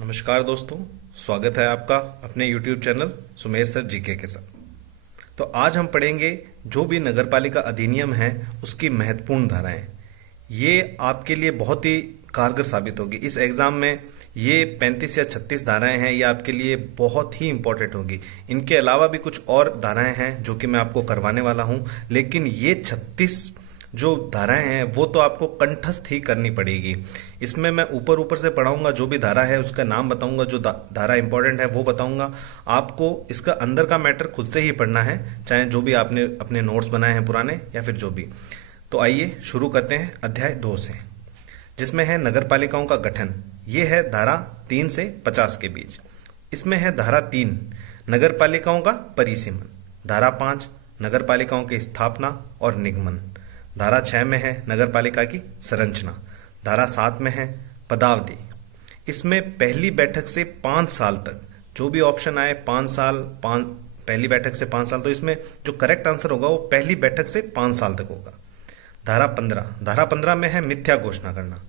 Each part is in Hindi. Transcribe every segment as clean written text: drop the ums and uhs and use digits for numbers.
नमस्कार दोस्तों। स्वागत है आपका अपने YouTube channel Sumer sir GK के साथ। तो आज हम पढ़ेंगे जो भी नगरपालिका अधिनियम है उसकी महत्वपूर्ण धाराएं। ये आपके लिए बहुत ही कारगर साबित होगी। इस एग्ज़ाम में ये 35 या 36 धाराएं हैं, ये आपके लिए बहुत ही इंपॉर्टेंट होगी। इनके अलावा भी कुछ और धाराएं हैं जो कि मैं आपको करवाने वाला हूं, लेकिन ये 36 जो धाराएं हैं वो तो आपको कंठस्थ ही करनी पड़ेगी। इसमें मैं ऊपर ऊपर से पढ़ाऊंगा, जो भी धारा है उसका नाम बताऊंगा, जो धारा इंपॉर्टेंट है वो बताऊंगा। आपको इसका अंदर का मैटर खुद से ही पढ़ना है, चाहे जो भी आपने अपने नोट्स बनाए हैं पुराने या फिर जो भी। तो आइए शुरू करते हैं अध्याय 2 से, जिसमें है नगर पालिकाओं का गठन। ये है धारा 3 से 50 के बीच। इसमें है धारा 3 नगर पालिकाओं का परिसीमन, धारा 5 नगर पालिकाओं की स्थापना और निगमन, धारा 6 में है नगर पालिका की संरचना, धारा 7 में है पदावधि। इसमें पहली बैठक से 5 साल तक जो भी ऑप्शन आए, 5 साल, पहली बैठक से 5 साल, तो इसमें जो करेक्ट आंसर होगा वो पहली बैठक से 5 साल तक होगा। धारा 15 में है मिथ्या घोषणा करना,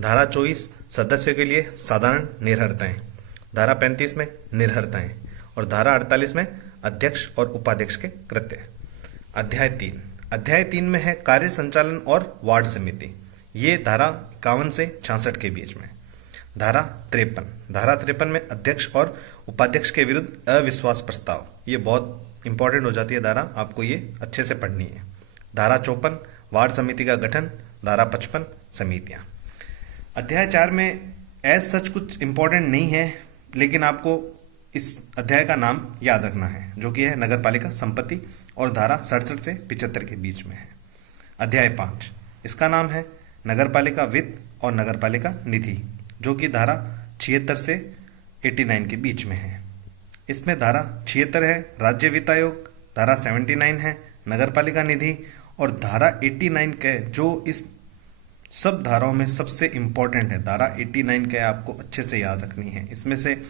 धारा 24 सदस्यों के लिए साधारण निर्हरताएं, धारा 35 में निर्हरताएं और धारा 48 में अध्यक्ष और उपाध्यक्ष के कृत्य। अध्याय 3 में है कार्य संचालन और वार्ड समिति। ये धारा 51 से 66 के बीच में। धारा 53 में अध्यक्ष और उपाध्यक्ष के विरुद्ध अविश्वास प्रस्ताव। ये बहुत इंपॉर्टेंट हो जाती है धारा, आपको ये अच्छे से पढ़नी है। धारा 54 वार्ड समिति का गठन, धारा 55 समितियां। अध्याय 4 में एज सच कुछ इंपॉर्टेंट नहीं है, लेकिन आपको इस अध्याय का नाम याद रखना है, जो कि है नगर पालिका संपत्ति, और धारा 67 से 75 के बीच में है। अध्याय 5 इसका नाम है नगर पालिका वित्त और नगर पालिका निधि, जो कि धारा 76 से 89 के बीच में है। इसमें धारा 76 है राज्य वित्त आयोग, धारा 79 है नगर पालिका निधि, और धारा 89 के जो इस सब धाराओं में सबसे इंपॉर्टेंट है, धारा 89 के आपको अच्छे से याद रखनी है। इसमें से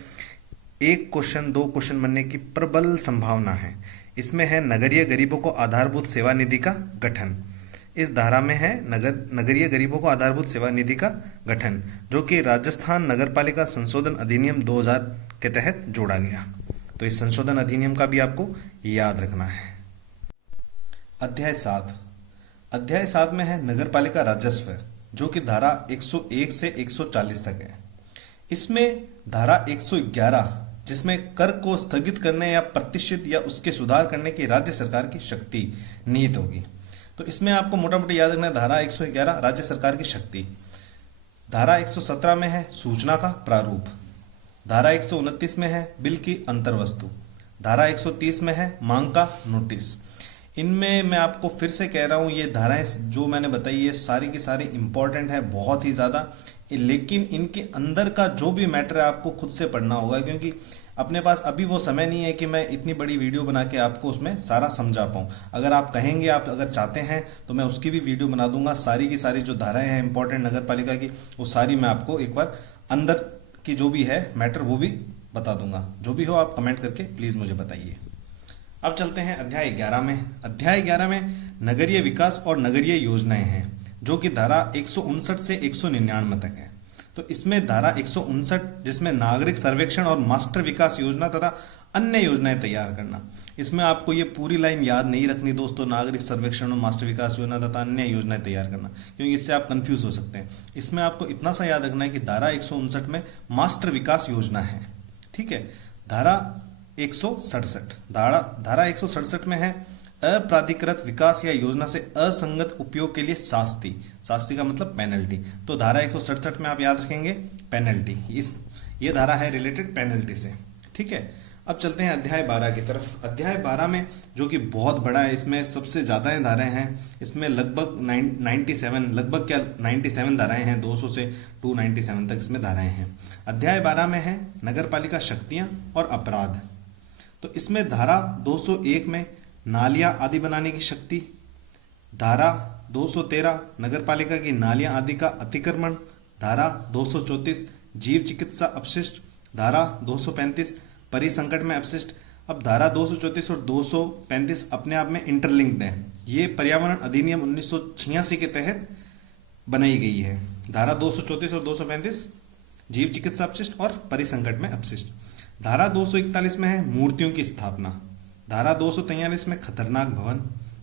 एक क्वेश्चन, 2 क्वेश्चन बनने की प्रबल संभावना है। इसमें है नगरीय गरीबों को आधारभूत सेवा निधि का गठन। इस धारा में है नगरीय गरीबों को आधारभूत सेवा निधि का गठन, जो कि राजस्थान नगरपालिका संशोधन अधिनियम 2000 के तहत जोड़ा गया। तो इस संशोधन अधिनियम का भी आपको याद रखना है। अध्याय 7 में है नगरपालिका राजस्व, जो कि धारा 101 से 140 तक है। इसमें धारा 111 जिसमें कर को स्थगित करने या प्रतिशत या उसके सुधार करने की राज्य सरकार की शक्ति निहित होगी। तो इसमें आपको मोटा मोटी याद रखना है धारा 111 राज्य सरकार की शक्ति। धारा 117 में है सूचना का प्रारूप, धारा 129 में है बिल की अंतर्वस्तु, धारा 130 में है मांग का नोटिस। इनमें मैं आपको फिर से कह रहा हूँ, ये धाराएं जो मैंने बताई ये सारी की सारी इंपॉर्टेंट है, बहुत ही ज़्यादा, लेकिन इनके अंदर का जो भी मैटर है आपको खुद से पढ़ना होगा, क्योंकि अपने पास अभी वो समय नहीं है कि मैं इतनी बड़ी वीडियो बना के आपको उसमें सारा समझा पाऊँ। अगर आप कहेंगे, आप अगर चाहते हैं तो मैं उसकी भी वीडियो बना दूंगा। सारी की सारी जो धाराएं हैं इंपॉर्टेंट नगर पालिका की, वो सारी मैं आपको एक बार अंदर की जो भी है मैटर वो भी बता दूंगा। जो भी हो आप कमेंट करके प्लीज़ मुझे बताइए। अब चलते हैं अध्याय 11 में। अध्याय 11 में नगरीय विकास और नगरीय योजनाएं हैं, जो कि धारा 159 से 199 तक है। तो इसमें धारा 159 जिसमें नागरिक सर्वेक्षण और मास्टर विकास योजना तथा अन्य योजनाएं तैयार करना। इसमें आपको ये पूरी लाइन याद नहीं रखनी दोस्तों, नागरिक सर्वेक्षण और मास्टर विकास योजना तथा अन्य योजनाएं तैयार करना, क्योंकि इससे आप कंफ्यूज हो सकते हैं। इसमें आपको इतना सा याद रखना है कि धारा 159 में मास्टर विकास योजना है, ठीक है। धारा 167 में है अप्राधिकृत विकास या योजना से असंगत उपयोग के लिए शास्ति का मतलब पेनल्टी। तो धारा 167 में आप याद रखेंगे पेनल्टी, ये धारा है रिलेटेड पेनल्टी से, ठीक है। अब चलते हैं अध्याय 12 की तरफ। अध्याय 12 में जो कि बहुत बड़ा है, इसमें सबसे ज़्यादा धाराएं हैं। इसमें लगभग 97 धाराएं हैं, 200 से 297 तक इसमें धाराएं हैं। अध्याय 12 में है नगर पालिका शक्तियां और अपराध। तो इसमें धारा 201 में नालियां आदि बनाने की शक्ति, धारा 213 नगर पालिका की नालियां आदि का अतिक्रमण, धारा 234 जीव चिकित्सा अपशिष्ट, धारा 235 परिसंकट में अपशिष्ट। अब धारा 234 और 235 अपने आप में इंटरलिंक्ड है। ये पर्यावरण अधिनियम 1986 के तहत बनाई गई है। धारा 234 और 235 जीव चिकित्सा अपशिष्ट और परिसंकट में अपशिष्ट। धारा 241 में है मूर्तियों की स्थापना। धारा 243 में खतरनाक भवन।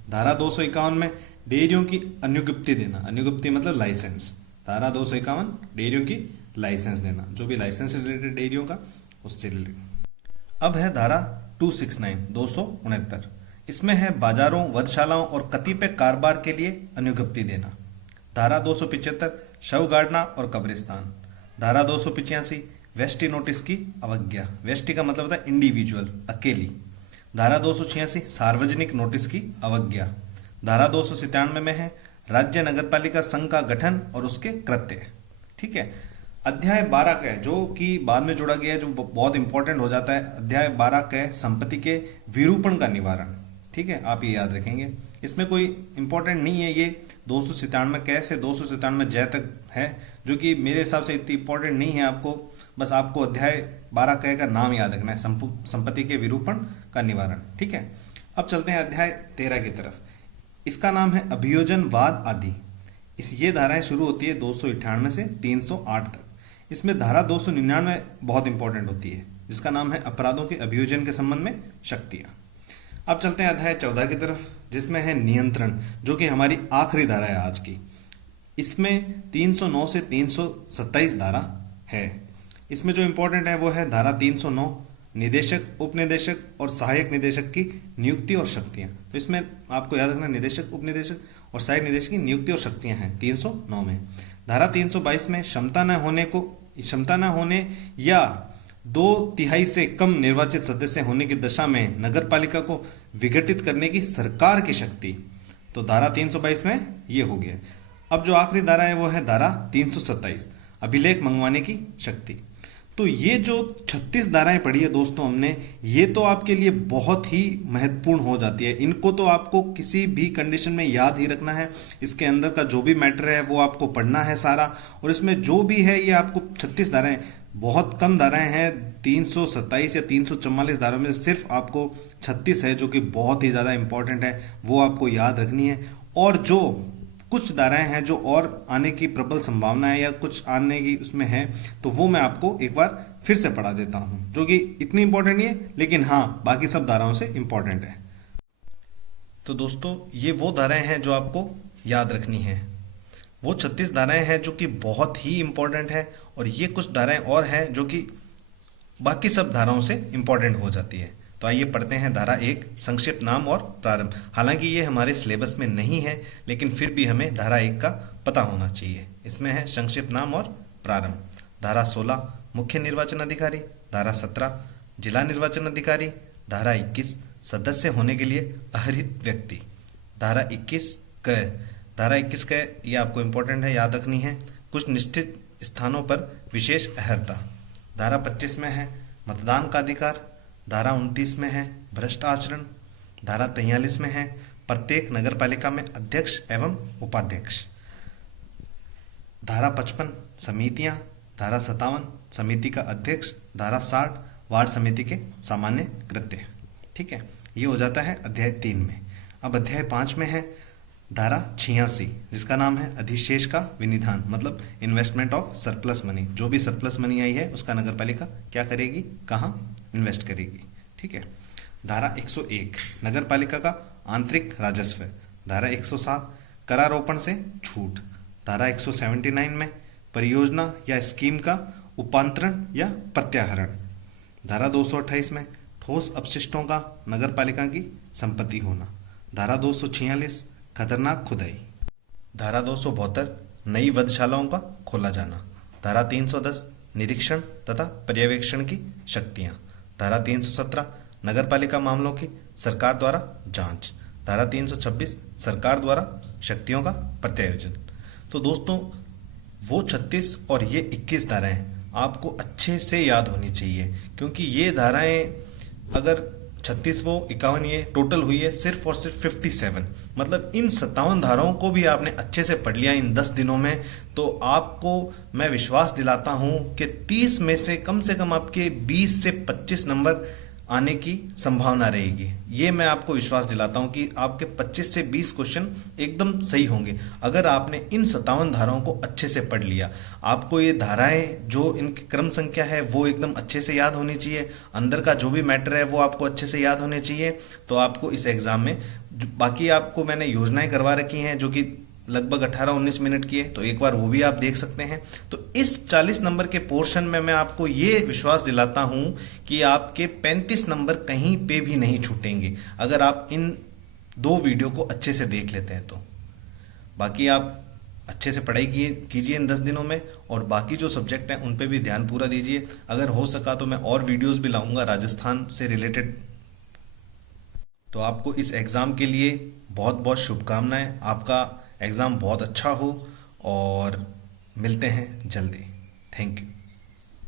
धारा 251 में डेयरियों की अनुज्ञप्ति देना, अनुज्ञप्ति मतलब लाइसेंस। धारा 251 डेयरियों की लाइसेंस देना, जो भी लाइसेंस से रिलेटेड डेयरियों का उससे रिलेटेड। अब है धारा 269 269, इसमें है बाजारों, वधशालाओं और कतिपय कारोबार के लिए अनुज्ञप्ति देना। धारा 275 शव गाड़ना और कब्रिस्तान। धारा 285 वेस्टी नोटिस की अवज्ञा, वेस्टी का मतलब होता है इंडिविजुअल, अकेली। धारा 286 सार्वजनिक नोटिस की अवज्ञा। धारा 297 में है राज्य नगरपालिका संघ का गठन और उसके कृत्य। ठीक है। अध्याय 12 का जो कि बाद में जोड़ा गया है, जो बहुत इंपॉर्टेंट हो जाता है, अध्याय 12 का संपत्ति के विरूपण का निवारण। ठीक है, आप ये याद रखेंगे, इसमें कोई इंपॉर्टेंट नहीं है। ये 297 क से 297 ज तक है, जो कि मेरे हिसाब से इतनी इंपॉर्टेंट नहीं है। आपको बस आपको अध्याय 12 क का नाम याद रखना है, संपत्ति के विरूपण का निवारण। ठीक है। अब चलते हैं अध्याय 13 की तरफ। इसका नाम है अभियोजनवाद आदि। ये धाराएं शुरू होती है 298 से 308 तक। इसमें धारा 299 बहुत इंपॉर्टेंट होती है, जिसका नाम है अपराधों के अभियोजन के संबंध में शक्तियां। अब चलते हैं अध्याय 14 की तरफ, जिसमें है नियंत्रण, जो कि हमारी आखिरी धारा है आज की। इसमें 309 से 327 धारा है। इसमें जो इंपॉर्टेंट है वो है धारा 309 निदेशक, उपनिदेशक और सहायक निदेशक की नियुक्ति और शक्तियां। तो इसमें आपको याद रखना, निदेशक, उपनिदेशक और सहायक निदेशक की नियुक्ति और शक्तियां हैं 309 में। धारा 322 में क्षमता न होने या 2/3 से कम निर्वाचित सदस्य होने की दशा में नगरपालिका को विघटित करने की सरकार की शक्ति। तो धारा 322 में ये हो गया। अब जो आखिरी धारा है वो है धारा 327 अभिलेख मंगवाने की शक्ति। तो ये जो 36 धाराएं पढ़ी है दोस्तों हमने, ये तो आपके लिए बहुत ही महत्वपूर्ण हो जाती है। इनको तो आपको किसी भी कंडीशन में याद ही रखना है। इसके अंदर का जो भी मैटर है वो आपको पढ़ना है सारा, और इसमें जो भी है ये आपको 36 धाराएं, बहुत कम धाराएं हैं, 327 या 344 धाराओं में सिर्फ आपको 36 है जो कि बहुत ही ज़्यादा इंपॉर्टेंट है, वो आपको याद रखनी है। और जो कुछ धाराएं हैं जो और आने की प्रबल संभावना है या कुछ आने की उसमें है, तो वो मैं आपको एक बार फिर से पढ़ा देता हूं, जो कि इतनी इंपॉर्टेंट नहीं है, लेकिन हाँ बाकी सब धाराओं से इंपॉर्टेंट है। तो दोस्तों ये वो धाराएं हैं जो आपको याद रखनी है। वो 36 धाराएं हैं जो कि बहुत ही इंपॉर्टेंट है, और ये कुछ धाराएं और हैं जो कि बाकी सब धाराओं से इंपॉर्टेंट हो जाती है। तो आइए पढ़ते हैं धारा 1 संक्षिप्त नाम और प्रारंभ। हालांकि ये हमारे सिलेबस में नहीं है, लेकिन फिर भी हमें धारा 1 का पता होना चाहिए। इसमें है संक्षिप्त नाम और प्रारंभ। धारा 16 मुख्य निर्वाचन अधिकारी। धारा 17 जिला निर्वाचन अधिकारी। धारा 21 सदस्य होने के लिए अहरित व्यक्ति। धारा 21 क, धारा 21 क ये आपको इंपॉर्टेंट है, याद रखनी है, कुछ निश्चित स्थानों पर विशेष अहर्ता। धारा 25 में है मतदान का अधिकार। धारा 29 में है भ्रष्ट आचरण। धारा 43 में है प्रत्येक नगरपालिका में अध्यक्ष एवं उपाध्यक्ष। धारा 55 समितियां। धारा 57 समिति का अध्यक्ष। धारा 60 वार्ड समिति के सामान्य कृत्य। ठीक है, ये हो जाता है अध्याय 3 में। अब अध्याय 5 में है धारा 86, जिसका नाम है अधिशेष का विनिधान, मतलब इन्वेस्टमेंट ऑफ सरप्लस मनी। जो भी सरप्लस मनी आई है उसका नगरपालिका क्या करेगी, कहाँ इन्वेस्ट करेगी। ठीक है। धारा 101 नगरपालिका का आंतरिक राजस्व। धारा 107 करारोपण से छूट। धारा 179 में परियोजना या स्कीम का उपांतरण या प्रत्याहरण। धारा 228 में ठोस अपशिष्टों का नगरपालिका की संपत्ति होना। धारा 246 खतरनाक खुदाई। धारा 272 नई वधशालाओं का खोला जाना। धारा 310 निरीक्षण तथा पर्यवेक्षण की शक्तियां। धारा 317 नगरपालिका मामलों की सरकार द्वारा जांच। धारा 326 सरकार द्वारा शक्तियों का प्रत्यायोजन। तो दोस्तों वो 36 और ये 21 धाराएं आपको अच्छे से याद होनी चाहिए, क्योंकि ये धाराएं अगर 36 वो 51 ये टोटल हुई है सिर्फ और सिर्फ 57। मतलब इन 57 धाराओं को भी आपने अच्छे से पढ़ लिया इन 10 दिनों में, तो आपको मैं विश्वास दिलाता हूं कि 30 में से कम आपके 20 से 25 नंबर आने की संभावना रहेगी। ये मैं आपको विश्वास दिलाता हूं कि आपके 25 से 20 क्वेश्चन एकदम सही होंगे अगर आपने इन 57 धाराओं को अच्छे से पढ़ लिया। आपको ये धाराएं जो इनकी क्रम संख्या है वो एकदम अच्छे से याद होनी चाहिए, अंदर का जो भी मैटर है वो आपको अच्छे से याद होने चाहिए। तो आपको इस एग्जाम में बाकी आपको मैंने योजनाएं करवा रखी हैं जो कि लगभग 18-19 मिनट की है, तो एक बार वो भी आप देख सकते हैं। तो इस 40 नंबर के पोर्शन में मैं आपको ये विश्वास दिलाता हूं कि आपके 35 नंबर कहीं पे भी नहीं छूटेंगे अगर आप इन 2 वीडियो को अच्छे से देख लेते हैं तो। बाकी आप अच्छे से पढ़ाई कीजिए इन 10 दिनों में, और बाकी जो सब्जेक्ट हैं उन पे भी ध्यान पूरा दीजिए। अगर हो सका तो मैं और वीडियोस भी लाऊंगा राजस्थान से रिलेटेड। तो आपको इस एग्ज़ाम के लिए बहुत बहुत शुभकामनाएं, आपका एग्ज़ाम बहुत अच्छा हो और मिलते हैं जल्दी। Thank you.